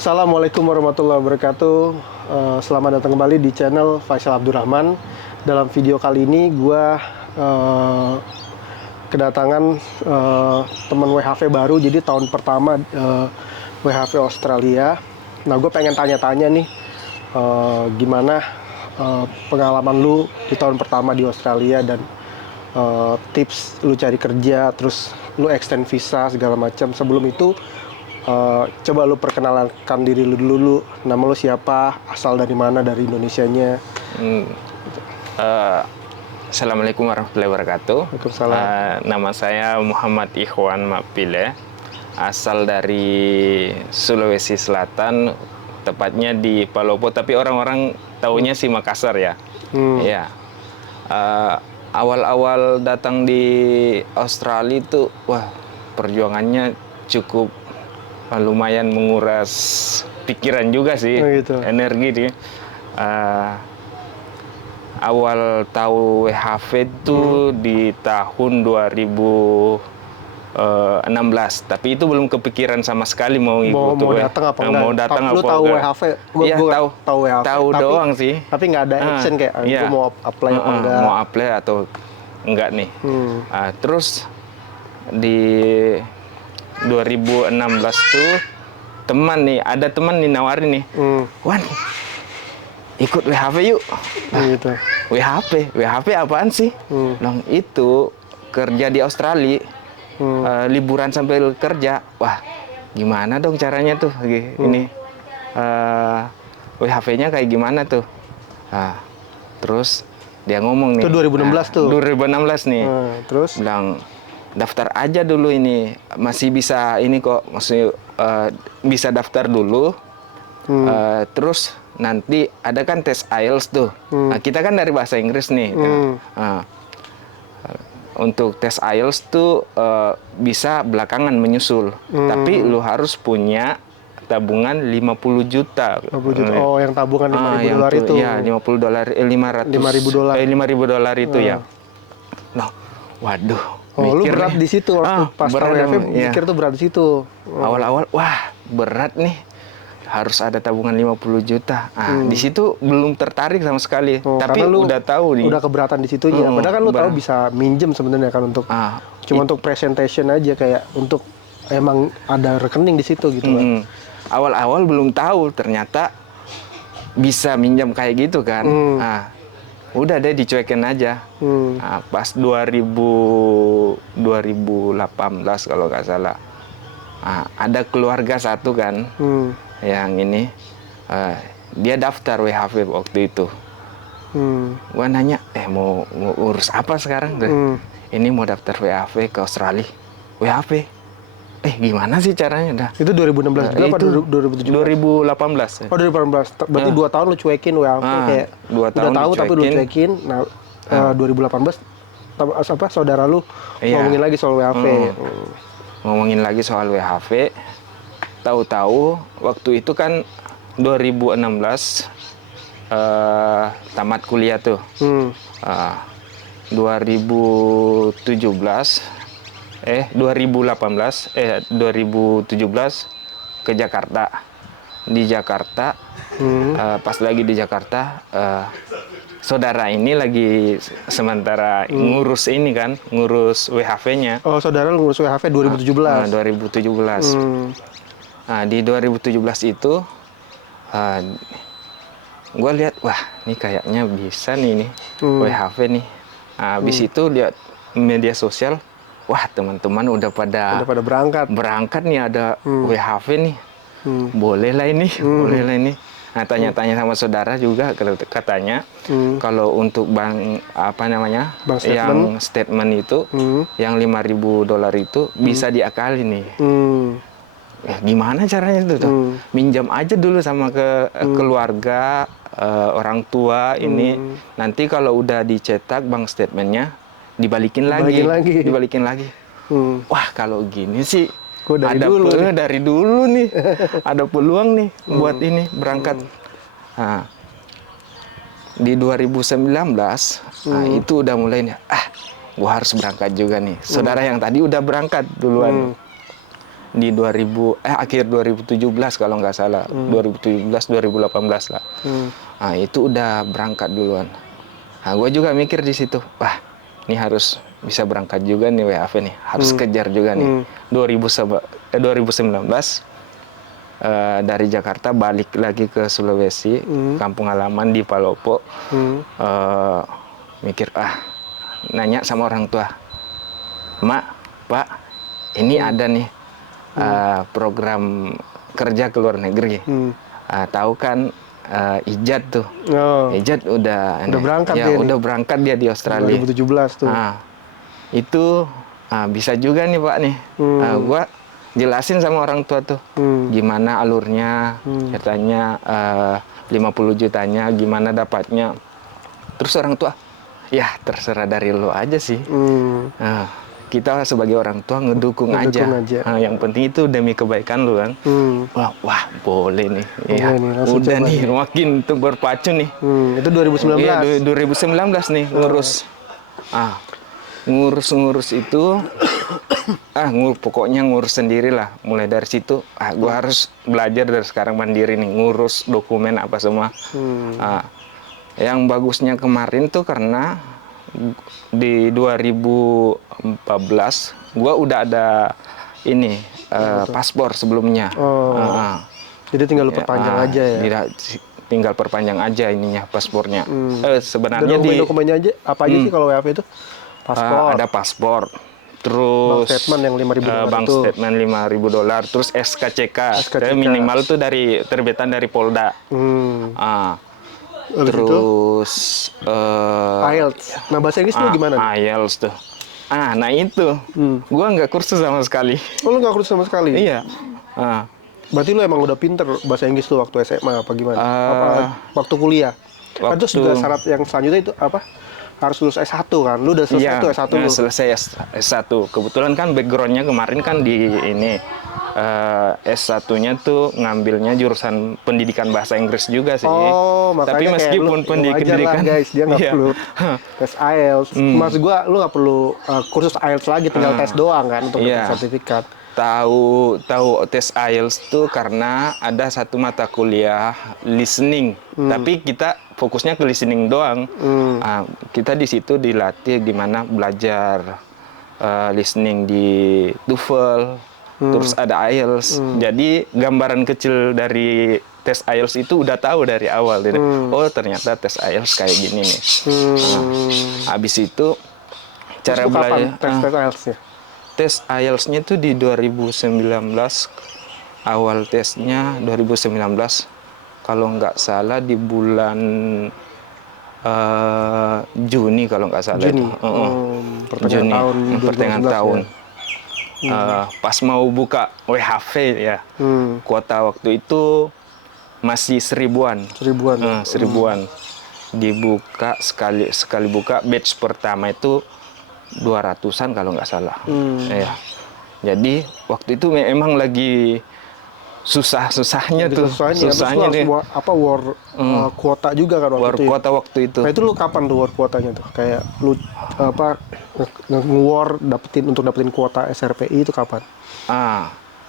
Assalamualaikum warahmatullahi wabarakatuh. Selamat datang kembali di channel Faisal Abdurrahman. Dalam video kali ini gue kedatangan teman WHV baru. Jadi tahun pertama WHV Australia. Nah, gue pengen tanya-tanya nih, gimana pengalaman lu di tahun pertama di Australia dan tips lu cari kerja, terus lu extend visa segala macam. Sebelum itu coba lu perkenalkan diri lu dulu. Nama lu siapa, asal dari mana, dari Indonesianya. Assalamualaikum warahmatullahi wabarakatuh. Waalaikumsalam. Nama saya Muhammad Ikhwan Mapile, asal dari Sulawesi Selatan, tepatnya di Palopo, tapi orang-orang taunya sih Makassar ya. Ya. Awal-awal datang di Australia itu, wah, perjuangannya cukup lumayan menguras pikiran juga sih, gitu. Energi sih. Awal tahu WHV itu di tahun 2016, tapi itu belum kepikiran sama sekali mau ikut. Mau datang apa enggak? Mau datang apa lu tahu enggak? WHV? Iya, tahu WHV. Tahu doang sih. Tapi nggak ada action kayak, iya. gue mau apply apa enggak? Mau apply atau enggak nih. Terus di 2016 tuh ada teman nih nawarin nih, Wan, ikut WHV yuk. Gitu. WHV apaan sih? Long itu kerja di Australia, liburan sambil kerja. Wah, gimana dong caranya tuh? Ini WHV-nya kayak gimana tuh? Terus dia ngomong nih. Itu 2016 tuh. 2016 nih. Terus bilang, daftar aja dulu ini, masih bisa ini kok, masih bisa daftar dulu. Terus nanti ada kan tes IELTS tuh. Nah, kita kan dari bahasa Inggris nih. Untuk tes IELTS tuh bisa belakangan menyusul. Tapi lu harus punya tabungan 50 juta. 50 juta. Oh, yang tabungan $5.000 itu. Iya, $5.000 itu ya. Nah, waduh. Oh, lu berat di situ waktu pas tahu WHV, mikir tuh berat di situ. Awal-awal, wah, berat nih. Harus ada tabungan 50 juta. Di situ belum tertarik sama sekali. Tapi lu udah tahu nih. Udah keberatan di situnya. Padahal kan lu tahu bisa minjem sebenarnya kan untuk cuma untuk presentation aja, kayak untuk emang ada rekening di situ gitu kan. Awal-awal belum tahu ternyata bisa minjam kayak gitu kan. Udah deh dicuekin aja. Pas 2018 kalau nggak salah, ada keluarga satu kan, yang ini dia daftar WHV waktu itu. Gua nanya, mau urus apa sekarang? Ini mau daftar WHV ke Australia. WHV? Gimana sih caranya? Dah. Itu 2016 juga apa 2017? 2018. Oh, 2018. Berarti 2 tahun lu cuekin WHV, kayak 2 tahun udah tahu tapi lu cuekin. Nah, 2018 saudara lu ngomongin lagi soal WHV. Ngomongin lagi soal WHV. Tahu-tahu waktu itu kan 2016 tamat kuliah tuh. 2017 ke Jakarta. Di Jakarta, pas lagi di Jakarta, saudara ini lagi sementara ngurus ini kan, ngurus WHV-nya. Oh, saudara lu ngurus WHV 2017? 2017. Nah, di 2017 itu, gue lihat, wah, ini kayaknya bisa nih WHV nih. Habis itu lihat media sosial, wah, teman-teman udah pada berangkat nih, ada WHV nih. Boleh lah ini. Nah, tanya-tanya sama saudara juga, katanya kalau untuk bank yang statement itu, yang $5.000 itu bisa diakali nih. Gimana caranya itu tuh? Minjam aja dulu sama keluarga, orang tua ini. Nanti kalau udah dicetak bank statementnya, dibalikin lagi. Wah, kalau gini sih dari dulu nih ada peluang nih buat ini berangkat. Di 2019 itu udah mulai nih, gua harus berangkat juga nih. Saudara yang tadi udah berangkat duluan. di akhir 2017 kalau nggak salah, 2017 2018 lah. Nah, itu udah berangkat duluan. Nah, gue juga mikir di situ, wah, ini harus bisa berangkat juga nih WHV nih, harus kejar juga nih. 2019 dari Jakarta balik lagi ke Sulawesi, kampung halaman di Palopo. Mikir, nanya sama orang tua, Mak, Pak, ini ada nih program kerja ke luar negeri. Tahu kan Ijat tuh. Ijat udah berangkat ya, udah berangkat dia di Australia. 2017 tuh. Itu bisa juga nih Pak nih. Gua jelasin sama orang tua tuh gimana alurnya, katanya 50 jutanya gimana dapatnya. Terus orang tua, ya terserah dari lo aja sih. Kita sebagai orang tua ngedukung aja. Yang penting itu demi kebaikan lu kan. Wah boleh nih. Ya, udah nih makin tuh berpacu nih. Itu 2019. Iya, 2019 nih ngurus. Ngurus itu. Pokoknya ngurus sendiri lah. Mulai dari situ, gua harus belajar dari sekarang mandiri nih, ngurus dokumen apa semua. Yang bagusnya kemarin tuh karena di 2014 gua udah ada ini paspor sebelumnya. Jadi tinggal lu perpanjang aja ya. Tinggal perpanjang aja ininya paspornya. Sebenarnya dokumennya aja apa aja sih kalau WHV itu? Paspor. Ada paspor. Terus bank statement yang $5.000 bank statement $5.000, terus SKCK. Minimal tuh dari terbitan dari Polda. Terus IELTS. Nah, bahasa Inggris tuh gimana? IELTS tuh. Nah itu. Gua nggak kursus sama sekali. Oh, lu nggak kursus sama sekali? Iya. Berarti lu emang udah pinter bahasa Inggris tuh waktu SMA apa gimana? Apa waktu kuliah? Terus juga syarat yang selanjutnya itu apa? Harus lulus S1 kan? Lu udah selesai tuh S1 lu? Selesai S1. Kebetulan kan backgroundnya kemarin kan di ini S1-nya tuh ngambilnya jurusan pendidikan bahasa Inggris juga sih. Tapi meskipun pendidikan guys, dia nggak perlu tes IELTS. Maksud gua lu nggak perlu kursus IELTS lagi, tinggal tes doang kan untuk dapat sertifikat. Tahu tes IELTS tuh karena ada satu mata kuliah listening, tapi kita fokusnya ke listening doang. Kita di situ dilatih gimana belajar listening di TOEFL, terus ada IELTS. Jadi gambaran kecil dari tes IELTS itu udah tahu dari awal. Oh ternyata tes IELTS kayak gini nih. Habis itu cara belajar. Tes IELTS-nya? Tes IELTS-nya itu di 2019, awal tesnya 2019, kalau nggak salah di bulan Juni kalau nggak salah. Juni. Pertengahan tahun. Pas mau buka WHV ya, kuota waktu itu masih 1000-an. 1000-an. Dibuka sekali buka batch pertama itu 200-an kalau nggak salah. Ya. Jadi waktu itu memang lagi susahnya tuh. Susahnya nih. War kuota juga kan waktu war itu. War kuota waktu itu. Nah itu lu kapan tuh war kuotanya tuh? Kayak lu nge-war untuk dapetin kuota SRPI itu kapan?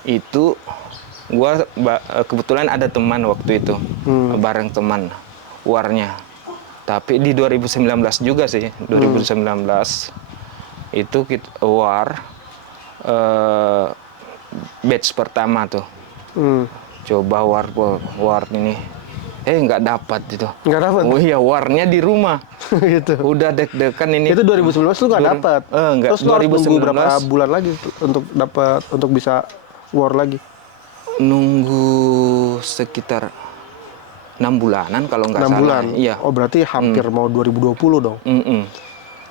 Itu gua kebetulan ada teman waktu itu. Bareng teman warnya. Tapi di 2019 juga sih, 2019. Itu kita war batch pertama tuh. Coba war ini nggak dapat itu. Nggak dapat? Oh iya, warnya di rumah. Gitu. Udah deg-degan ini. Itu 2019 lu nggak dapat. Enggak. Terus lu harus nunggu berapa bulan lagi untuk bisa war lagi? Nunggu sekitar 6 bulanan kalau nggak salah. 6 bulan? Iya. Oh berarti hampir mau 2020 dong?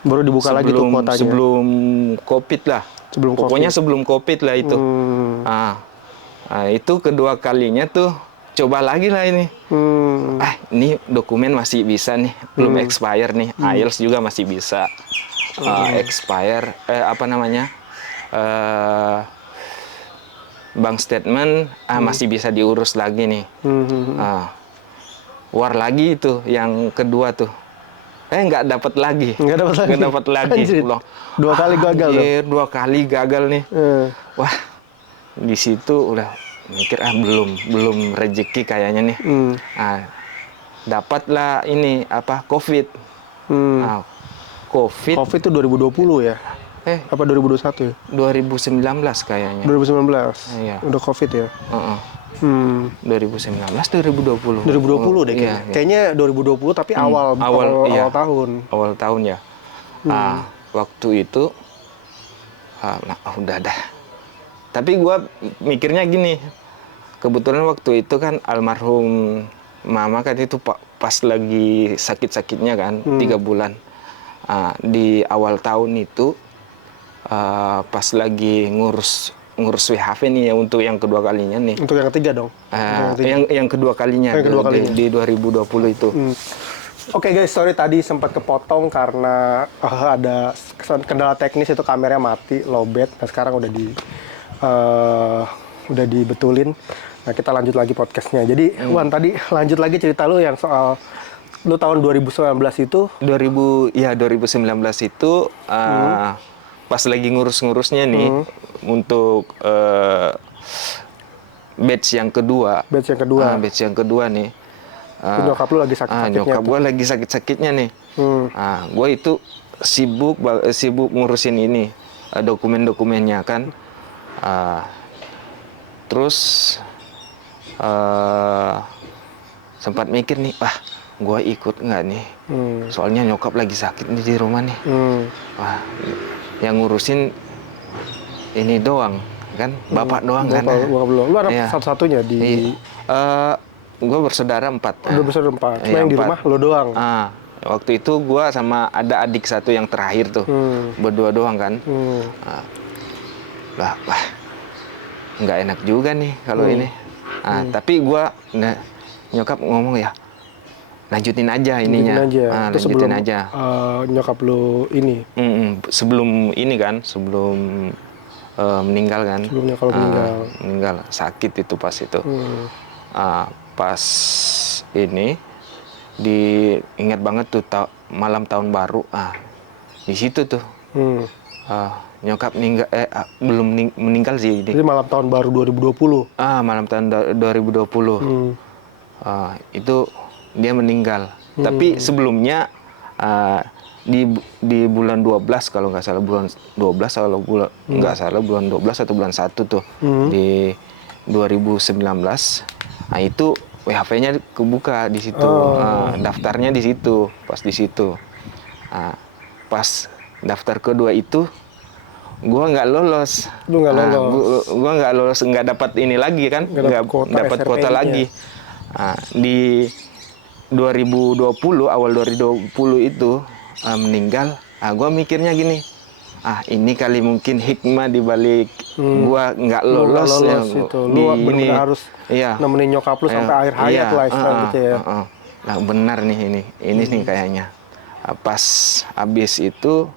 Baru dibuka lagi tuh kuotanya? Sebelum COVID lah. Pokoknya sebelum COVID lah itu. Itu kedua kalinya tuh coba lagi lah ini. Ini dokumen masih bisa nih, belum expire nih. IELTS juga masih bisa. Expire, bank statement masih bisa diurus lagi nih. War lagi itu yang kedua tuh. Nggak dapat lagi. Nggak dapat lagi. Dua kali gagal. 2 kali gagal nih. Wah, di situ udah mikir belum rezeki kayaknya nih. Nah, dapatlah ini apa COVID. Nah, COVID itu 2020 ya? Apa 2021 ya? 2019 kayaknya. 2019. Iya. Udah COVID ya? 2019 2020. 2020 deh kayaknya. Iya. Kayaknya 2020 tapi awal tahun. Awal tahun ya. Waktu itu udah dah. Tapi gue mikirnya gini, kebetulan waktu itu kan almarhum mama kan itu pas lagi sakit-sakitnya kan, 3 bulan. Di awal tahun itu pas lagi ngurus WHV nih ya, untuk yang kedua kalinya nih. Untuk yang ketiga dong? Yang kedua kalinya, di 2020 itu. Oke guys, sorry tadi sempat kepotong karena ada kendala teknis, itu kameranya mati, lowbat. Nah sekarang udah dibetulin. Nah kita lanjut lagi podcastnya. Jadi Wan, tadi lanjut lagi cerita lu yang soal lu tahun 2019 itu. 2019 itu pas lagi ngurus-ngurusnya nih untuk batch yang kedua. Batch yang kedua nih. Nyokap lu lagi sakit-sakitnya. Nyokap gue lagi sakit-sakitnya nih. Gue itu sibuk ngurusin ini dokumen-dokumennya kan. Terus sempat mikir nih, gue ikut nggak nih? Soalnya nyokap lagi sakit nih di rumah nih. Yang ngurusin ini doang kan, bapak doang kan. Lu anak satu-satunya di. Gue bersaudara 4. Lu bersaudara 4. Cuma yang di rumah lu doang. Waktu itu gue sama ada adik satu yang terakhir tuh, berdua doang kan. Nggak enak juga nih kalau ini. Tapi gue nyokap ngomong ya, lanjutin aja ininya. Lanjutin aja. Nyokap lu ini. Sebelum ini kan, sebelum meninggal kan. Sebelum nyokap meninggal sakit itu pas itu. Pas ini ingat banget tuh malam tahun baru. Di situ tuh. Nyokap belum meninggal sih. Jadi malam tahun baru 2020. Malam tahun 2020. Itu dia meninggal. Tapi sebelumnya di bulan 12 kalau nggak salah, bulan 12 kalau nggak salah bulan 12 atau bulan 1 tuh di 2019. Itu WHV-nya kebuka di situ. Daftarnya di situ, pas di situ. Pas daftar kedua itu gua nggak lolos. Lu nggak lolos. Gua nggak lolos, nggak dapat ini lagi kan, nggak dapat kuota lagi. Di 2020, awal 2020 itu meninggal. Gua mikirnya gini, ini kali mungkin hikmah dibalik gua nggak lolos ya. Lu ini harus nemenin nyokap lu sampai akhir hayat lah istilah gitu ya. Nah benar nih ini nih kayaknya. Pas habis itu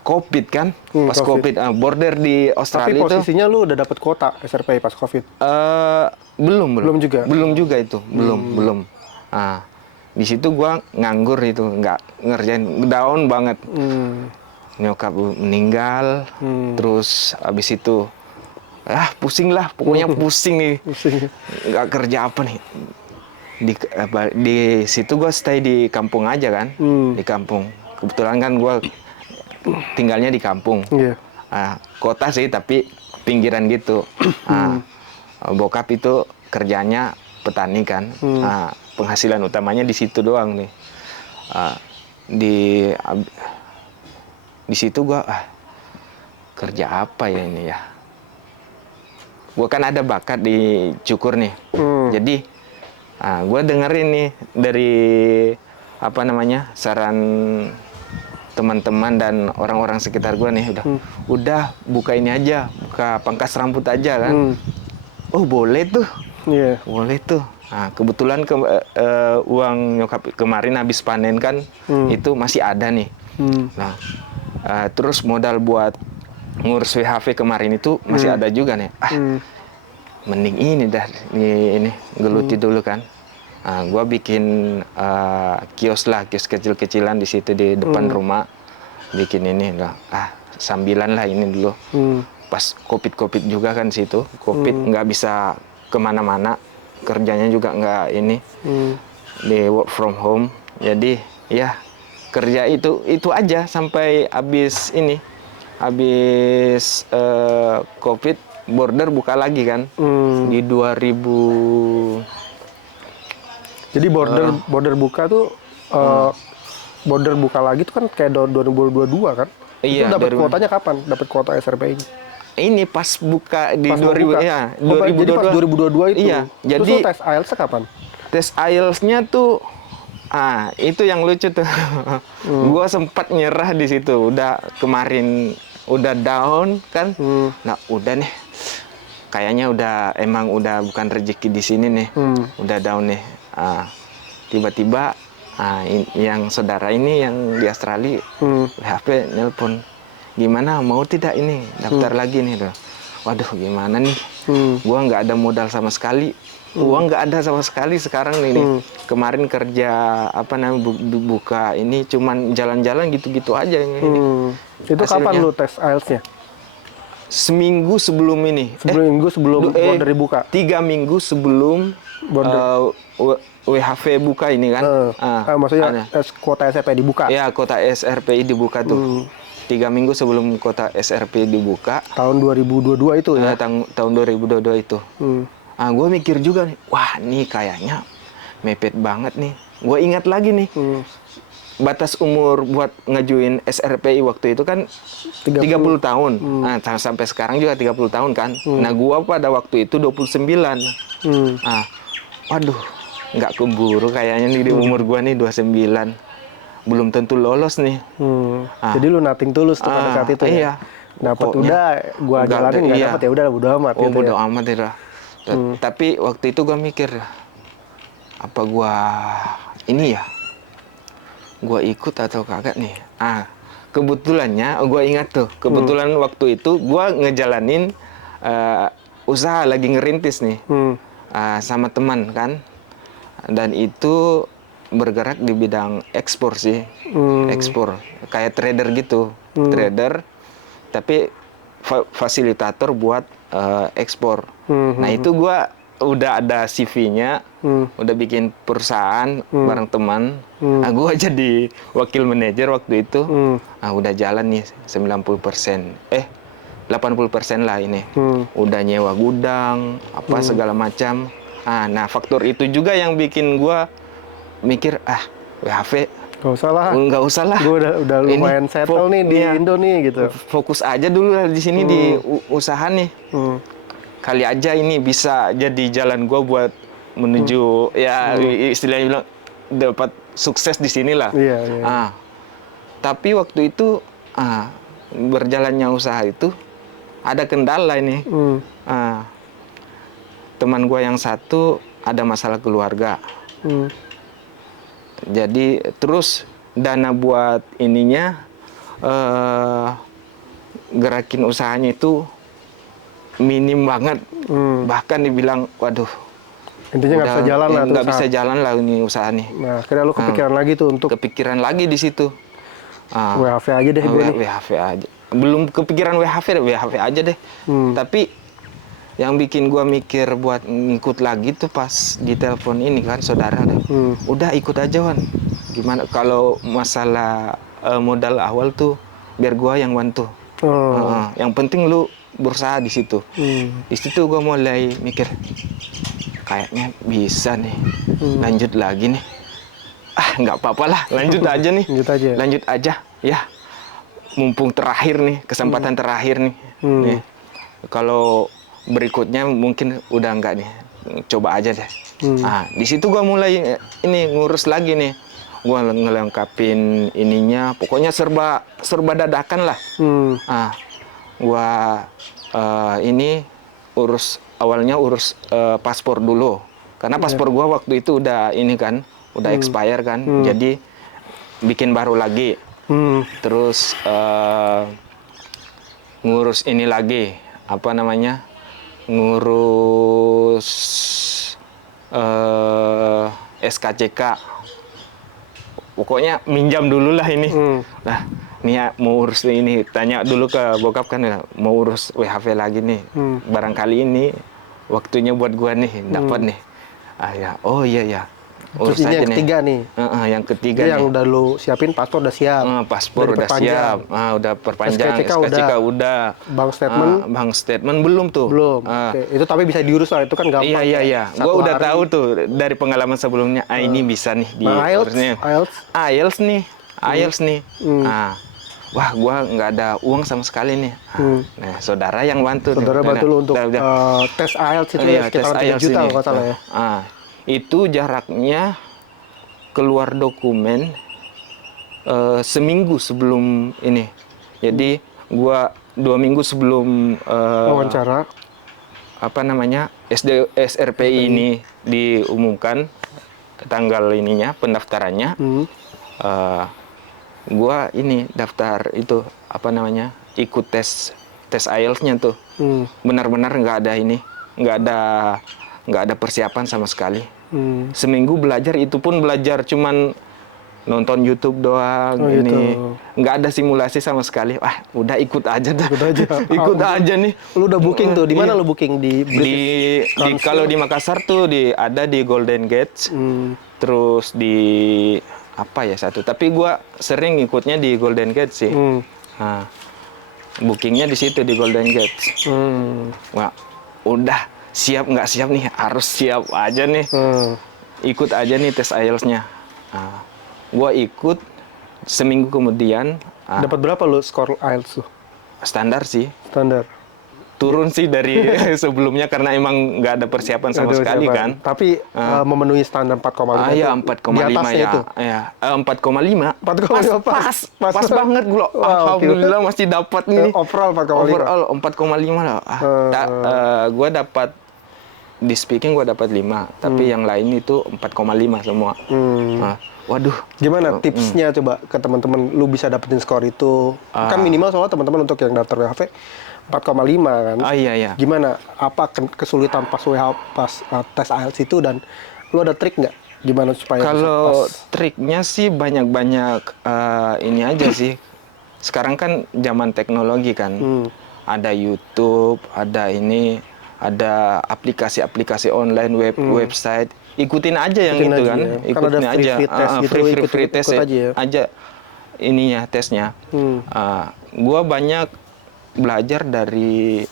COVID kan, pas COVID border di Australia. Tapi posisinya lu udah dapat kuota SRPI pas COVID? Belum juga. Belum juga itu, belum. Di situ gua nganggur itu, nggak ngerjain, down banget. Nyokap meninggal, terus abis itu pusing lah, pokoknya pusing nih. Nggak kerja apa nih. Di situ gua stay di kampung aja kan, di kampung. Kebetulan kan gua tinggalnya di kampung. Kota sih tapi pinggiran gitu. Bokap itu kerjanya petani kan. Penghasilan utamanya di situ doang nih. Di situ gua kerja apa ya ini ya. Gua kan ada bakat di cukur nih. Jadi gua dengerin nih dari saran teman-teman dan orang-orang sekitar gue nih, udah buka ini aja, buka pangkas rambut aja kan. Oh boleh tuh, boleh tuh. Kebetulan uang nyokap kemarin habis panen kan, itu masih ada nih. Nah terus modal buat ngurus WHV kemarin itu masih ada juga nih. Mending ini dah ini geluti dulu kan. Gue bikin kios kecil-kecilan di situ di depan rumah, bikin ini lah. sambilan lah ini dulu. Pas COVID juga kan situ, COVID nggak bisa kemana-mana, kerjanya juga nggak ini, di work from home. Jadi ya kerja itu aja sampai habis COVID, border buka lagi kan di 2000. Jadi border buka tuh border buka lagi tuh kan kayak 2022 kan? Iya. Itu dapat kuotanya kapan? Dapat kuota SRPI? Ini pas buka di pas 2000 ya. 2022. Jadi pas 2022 itu. Iya. Terus Jadi lu tes IELTS kapan? Tes IELTS-nya tuh itu yang lucu tuh. Gua sempat nyerah di situ. Udah kemarin udah down kan. Nah, udah nih. Kayaknya emang udah bukan rezeki di sini nih. Udah down nih. Tiba-tiba yang saudara ini yang di Australia HP nelpon, gimana mau tidak ini daftar lagi nih loh. Waduh, gimana nih, gua nggak ada modal sama sekali, uang nggak ada sama sekali sekarang nih. Kemarin kerja buka ini cuman jalan-jalan gitu-gitu aja ini. Itu kapan lu tes IELTS-nya? Seminggu sebelum ini. Seminggu sebelum border dibuka. 3 minggu sebelum border WHV buka ini kan. Maksudnya kuota SRPI dibuka. Ya, kuota SRPI dibuka tuh. 3 minggu sebelum kuota SRPI dibuka. Tahun 2022 itu ya? Tahun 2022 itu. Gue mikir juga nih, wah nih kayaknya mepet banget nih. Gue ingat lagi nih. Batas umur buat ngajuin SRPI waktu itu kan 30 tahun. Sampai sekarang juga 30 tahun kan. Nah, gua pada waktu itu 29. Waduh, nggak keburu kayaknya nih di umur gua nih 29. Belum tentu lolos nih. Jadi lu nothing tulus tuh pada saat itu ya? Dapat udah, gua jalanin nggak dapat ya udah bodo amat. Bodo amat ya. Tapi waktu itu gua mikir, apa gua ini ya? Gua ikut atau kagak nih? Kebetulannya gue ingat tuh, kebetulan waktu itu gue ngejalanin usaha lagi ngerintis nih sama teman kan, dan itu bergerak di bidang ekspor sih, ekspor kayak trader gitu, trader tapi fasilitator buat ekspor. Nah itu gue udah ada CV-nya, udah bikin perusahaan bareng teman. Gue jadi wakil manajer waktu itu. Udah jalan nih 90%. 80% lah ini. Udah nyewa gudang, apa segala macam. Nah, faktor itu juga yang bikin gue mikir, WHV nggak usah lah. Gue udah lumayan settle nih di Indo nih gitu. Fokus aja dulu lah di sini di usaha nih. Kali aja ini bisa jadi jalan gue buat menuju istilahnya bilang dapat sukses di sini lah. Tapi waktu itu berjalannya usaha itu ada kendala ini. Teman gue yang satu ada masalah keluarga. Jadi terus dana buat ininya gerakin usahanya itu minim banget, bahkan dibilang, waduh, intinya nggak bisa jalan lah, nggak bisa jalan lah ini usaha nih. Nah, akhirnya lu kepikiran lagi tuh untuk kepikiran lagi di situ. WHV aja deh gue nih. WHV aja. Belum kepikiran WHV aja deh. Tapi yang bikin gua mikir buat ngikut lagi tuh pas di telepon ini kan saudara deh. Udah ikut aja Wan. Gimana kalau masalah modal awal tuh biar gua yang bantu. Yang penting lu berusaha di situ. Di situ gue mulai mikir, kayaknya bisa nih, lanjut lagi nih. Nggak apa-apa lah, lanjut aja nih. Lanjut aja, ya. Mumpung terakhir nih, kesempatan terakhir nih. Kalau berikutnya mungkin udah enggak nih, coba aja deh. Di situ gue mulai ini ngurus lagi nih. Gue ngelengkapin ininya, pokoknya serba dadakan lah. Gua ini awalnya urus paspor dulu, karena paspor gua waktu itu udah ini kan, udah expire kan, jadi bikin baru lagi. Terus ngurus ini lagi, apa namanya, ngurus SKCK. Pokoknya minjam dulu lah ini. Nah, nih ya, mau urus ini, tanya dulu ke bokap kan ya, mau urus WHV lagi nih. Barangkali ini waktunya buat gua nih, dapat nih. Ya, oh iya ya. Terus ini yang ketiga nih. Yang ketiga jadi nih. yang udah lu siapin paspor udah siap. Paspor udah siap. Udah perpanjang. SKCK udah. Bank statement belum tuh. Belum. Oke. Itu tapi bisa diurus lah, itu kan gampang. Iya. Gua udah tahu tuh dari pengalaman sebelumnya. Ini bisa nih di IELTS nih. Wah, gua nggak ada uang sama sekali nih. Nah, saudara yang bantu. Saudara bantu lu untuk tes IELTS itu sekitar 3 juta kalau salah ya. Itu jaraknya keluar dokumen seminggu sebelum ini. Jadi gua 2 minggu sebelum wawancara SRPI ini diumumkan tanggal ininya pendaftarannya. Gua ini daftar itu ikut tes IELTS-nya tuh. Benar-benar nggak ada persiapan sama sekali. Seminggu belajar, itu pun belajar cuman nonton YouTube doang. Nggak ada simulasi sama sekali. Wah, udah ikut aja dah. Ikut aja nih. Lu udah booking tuh? Di mana lu booking? Kalau di Makassar tuh ada di Golden Gate. Terus di satu. Tapi gua sering ikutnya di Golden Gate sih. Nah, bookingnya di situ di Golden Gate. Wah, udah siap nggak siap nih, harus siap aja nih. Ikut aja nih tes IELTS-nya. Gua ikut, seminggu kemudian. Dapat berapa lu skor IELTS tuh? Standar sih. Standar. Turun sih dari sebelumnya karena emang nggak ada persiapan sama sekali kan. Tapi memenuhi standar 4,5. Iya, 4,5 ya. 4,5. Pas banget gua. Alhamdulillah masih dapat nih. Overall 4,5. Overall 4,5 lah. Gua dapat di speaking gua dapat 5, tapi yang lain itu 4,5 semua. Waduh. Gimana tipsnya coba ke teman-teman lu bisa dapetin skor itu? Kan minimal soalnya teman-teman untuk yang daftar WHV 4,5 kan. Iya. Gimana? Apa kesulitan pas tes IELTS itu, dan lu ada trik nggak? Gimana supaya kalau triknya sih banyak ini aja sih. Sekarang kan zaman teknologi kan. Ada YouTube, ada aplikasi-aplikasi online, website. Ikutin aja yang itu kan. Ya. Ikutin aja. Free test aja ininya tesnya. Gua banyak belajar dari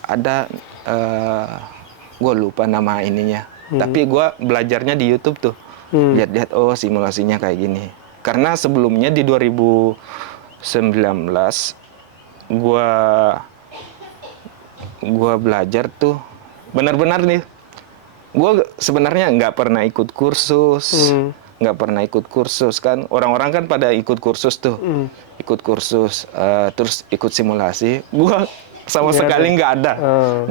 gue lupa nama ininya, tapi gue belajarnya di YouTube tuh, lihat simulasinya kayak gini. Karena sebelumnya di 2019 gue belajar tuh benar-benar nih. Gue sebenarnya nggak pernah ikut kursus. Kan, orang-orang kan pada ikut kursus tuh, terus ikut simulasi. Gua sama sekali nggak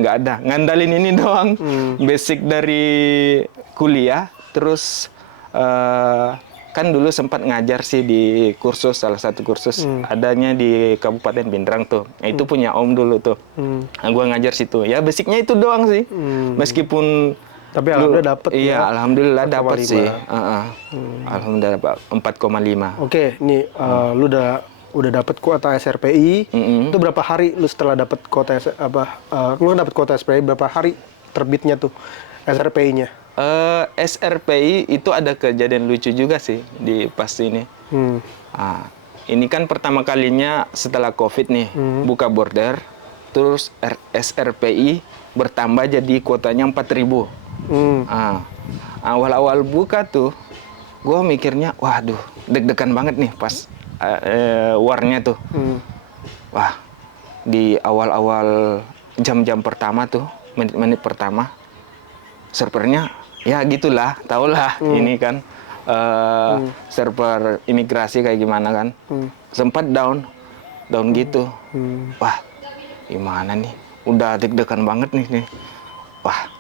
ada, ngandalin ini doang, basic dari kuliah. Terus kan dulu sempat ngajar sih di kursus, salah satu kursus adanya di Kabupaten Pindrang tuh. Itu punya Om dulu tuh. Nah, gua ngajar situ. Ya basicnya itu doang sih, meskipun tapi alhamdulillah dapet. Iya, alhamdulillah dapat sih. Alhamdulillah dapat 4,5. Oke, nih lu udah dapet kuota SRPI. Itu berapa hari lu setelah dapet kuota lu dapet kuota SRPI berapa hari terbitnya tuh SRPI-nya? SRPI itu ada kejadian lucu juga sih di pas ini. Ini kan pertama kalinya setelah COVID nih, buka border, terus SRPI bertambah jadi kuotanya 4.000. Awal-awal buka tuh, gue mikirnya, waduh, deg-degan banget nih pas warnya tuh. Wah, di awal-awal jam-jam pertama tuh, menit-menit pertama, servernya, ya gitulah, tau lah, ini kan server imigrasi kayak gimana kan, sempat down gitu. Wah, gimana nih, udah deg-degan banget nih. Wah,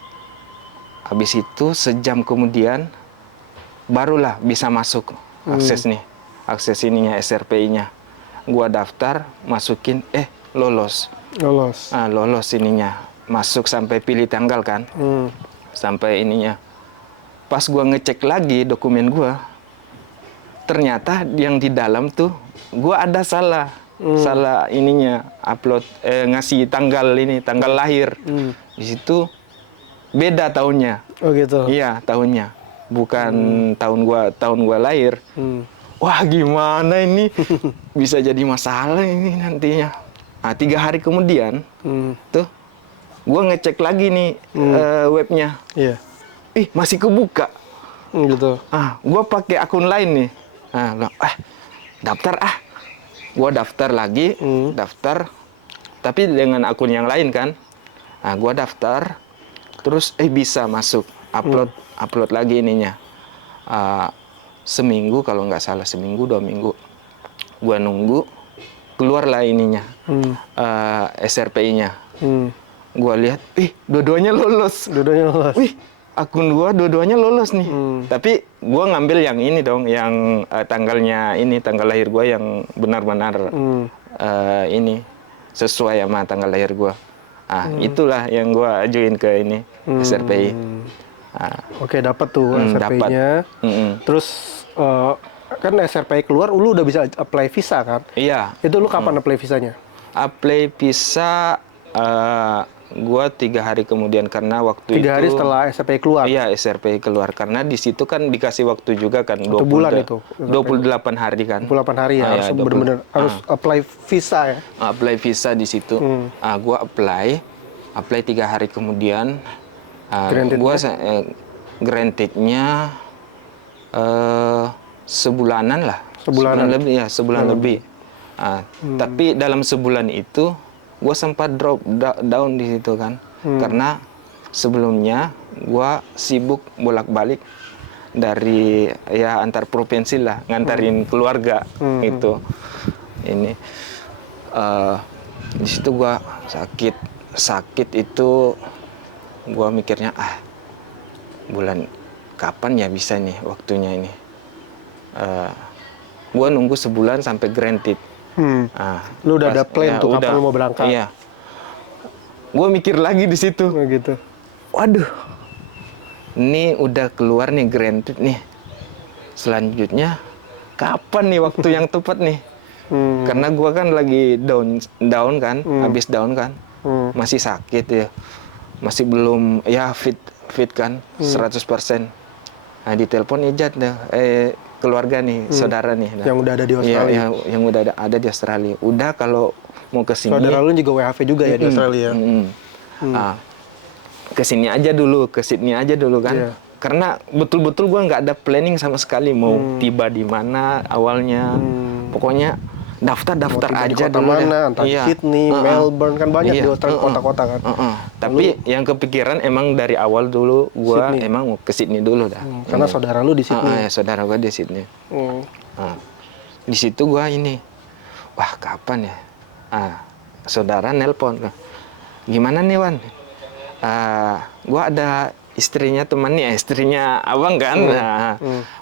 habis itu sejam kemudian barulah bisa masuk akses ininya SRPI-nya. Gua daftar, masukin, lolos. Lolos ininya, masuk sampai pilih tanggal kan, sampai ininya. Pas gua ngecek lagi dokumen gua, ternyata yang di dalam tuh gua ada salah. salah ininya upload ngasih tanggal lahir. Di situ beda tahunnya. Oh gitu. Iya, tahunnya. Bukan tahun gua lahir. Wah, gimana ini? Bisa jadi masalah ini nantinya. Nah, 3 hari kemudian tuh gua ngecek lagi nih webnya. Iya. Ih, masih kebuka. Gitu. Gua pakai akun lain nih. Daftar. Gua daftar lagi, daftar. Tapi dengan akun yang lain kan. Gua daftar. Terus bisa masuk. Upload lagi ininya. Seminggu kalau nggak salah, seminggu 2 minggu. Gua nunggu. Keluarlah ininya. SRPI-nya. Gua lihat, dua-duanya lolos. Wih, akun gua dua-duanya lolos nih. Tapi gua ngambil yang ini dong, yang tanggalnya ini, tanggal lahir gua yang benar-benar ini sesuai sama tanggal lahir gua. Itulah yang gua ajuin ke ini SRPI. Oke, dapat tuh SRPI-nya. Terus kan SRPI keluar, lu udah bisa apply visa kan? Iya. Itu lu kapan apply visanya? Apply visa gua 3 hari kemudian karena waktu 3 hari setelah SRPI keluar? Iya, SRPI keluar. Karena di situ kan dikasih waktu juga kan. 1 bulan itu? 28 hari kan. 28 hari ya, harus benar-benar harus apply visa ya? Apply visa di situ. Gua apply 3 hari kemudian. Gua grantednya sebulanan lah. Sebulan lebih ya, sebulan lebih. Tapi dalam sebulan itu gue sempat drop down di situ kan, karena sebelumnya gue sibuk bolak-balik dari antar provinsi lah, ngantarin keluarga itu. Ini di situ gue sakit itu gue mikirnya bulan kapan ya bisa nih waktunya ini. Gue nunggu sebulan sampai granted. Lu udah ada plan tuh kapan lu mau berangkat? Iya. Gue mikir lagi di situ. Gitu. Waduh, ini udah keluar nih granted nih. Selanjutnya kapan nih waktu yang tepat nih? Karena gue kan lagi down kan, habis down kan, masih sakit ya, masih belum fit kan, 100%. Nah, ditelepon Ijat deh, keluarga nih, saudara nih. Yang udah ada di Australia. Iya, yang udah ada di Australia. Udah kalau mau ke sini. Saudara lu juga WHV juga ya di Australia. Ke sini aja dulu, ke Sydney aja dulu kan. Yeah. Karena betul-betul gua nggak ada planning sama sekali mau tiba di mana awalnya. Pokoknya daftar aja dulu mana, entah Sydney, Melbourne, kan banyak di Australia kota-kota kan. Tapi yang kepikiran emang dari awal dulu gua Sydney. Emang mau ke Sydney dulu dah. Karena saudara lu di Sydney. Saudara gua di Sydney. Di situ gua wah kapan ya? Saudara nelpon, gimana nih Wan? Gua ada istrinya abang kan,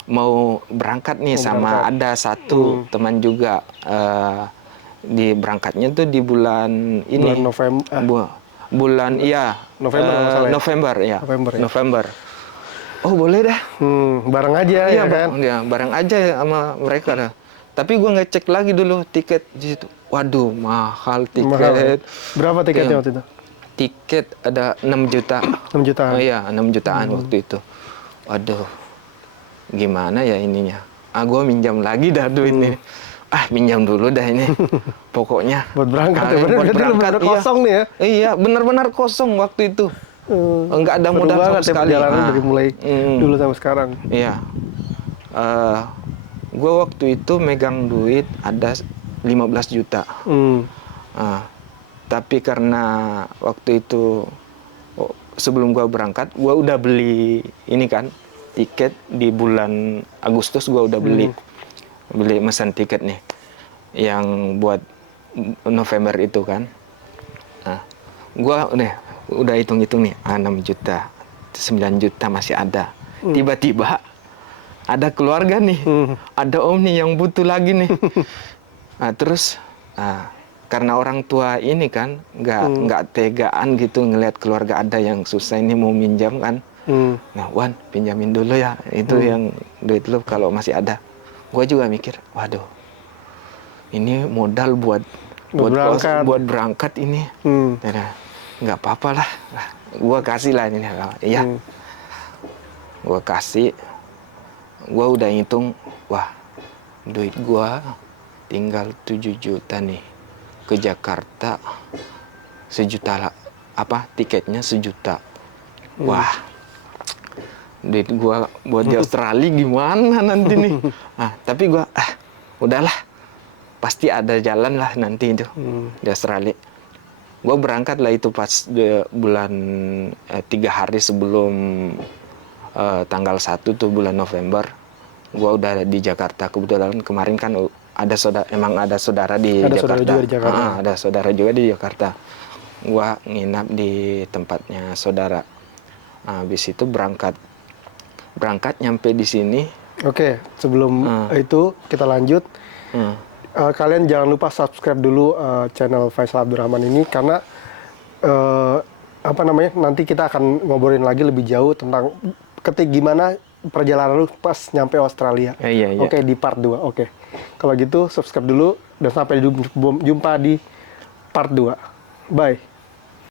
mau berangkat nih ada satu teman juga, di berangkatnya tuh di bulan ini. Bulan November. November. Oh boleh dah. Bareng aja ya kan? Iya, bareng aja sama mereka dah. Tapi gue ngecek lagi dulu tiket di situ. Waduh, mahal tiket. Mahal. Berapa tiketnya waktu itu? Tiket ada 6 juta. 6 jutaan? Oh iya, 6 jutaan waktu itu. Waduh, gimana ya ininya? Gue minjam lagi dah duit nih. Minjam dulu dah ini. Pokoknya. Buat berangkat ya? Buat berangkat kosong nih ya? Iya, benar-benar kosong waktu itu. Enggak ada modal sama sekali. Perjalanan dari mulai dulu sampai sekarang. Iya. Gue waktu itu megang duit ada 15 juta. Tapi karena waktu itu sebelum gue berangkat, gue udah beli ini kan tiket di bulan Agustus. Gue udah beli mesin tiket nih yang buat November itu kan. Nah, gue udah hitung-hitung nih, 6 juta, 9 juta masih ada. Tiba-tiba ada keluarga nih, ada om nih yang butuh lagi nih. Terus karena orang tua ini kan nggak tegaan gitu ngelihat keluarga ada yang susah ini mau minjam kan. Nah, Wan, pinjamin dulu ya, itu yang duit lu kalau masih ada. Gue juga mikir, waduh, ini modal buat berangkat ini. Nggak apa-apa lah. Gua kasih lah ini. Iya. Gua kasih. Gua udah hitung, wah, duit gua tinggal 7 juta nih. Ke Jakarta 1 juta lah. Tiketnya 1 juta. Wah. Duit gua buat di Australia gimana nanti nih? Tapi gua udahlah. Pasti ada jalan lah nanti itu di Australia. Gua berangkat lah itu pas bulan 3 hari sebelum tanggal 1 tuh bulan November. Gua udah di Jakarta. Kebetulan kemarin kan ada saudara di Jakarta. Ada saudara juga di Jakarta. Gua nginap di tempatnya saudara. Habis itu berangkat nyampe di sini. Oke, sebelum itu kita lanjut. Kalian jangan lupa subscribe dulu channel Faisal Abdurrahman ini karena nanti kita akan ngobrolin lagi lebih jauh tentang gimana perjalanan lu pas nyampe Australia. Iya. Oke, di part 2. Oke. Kalau gitu subscribe dulu dan sampai jumpa di part 2. Bye.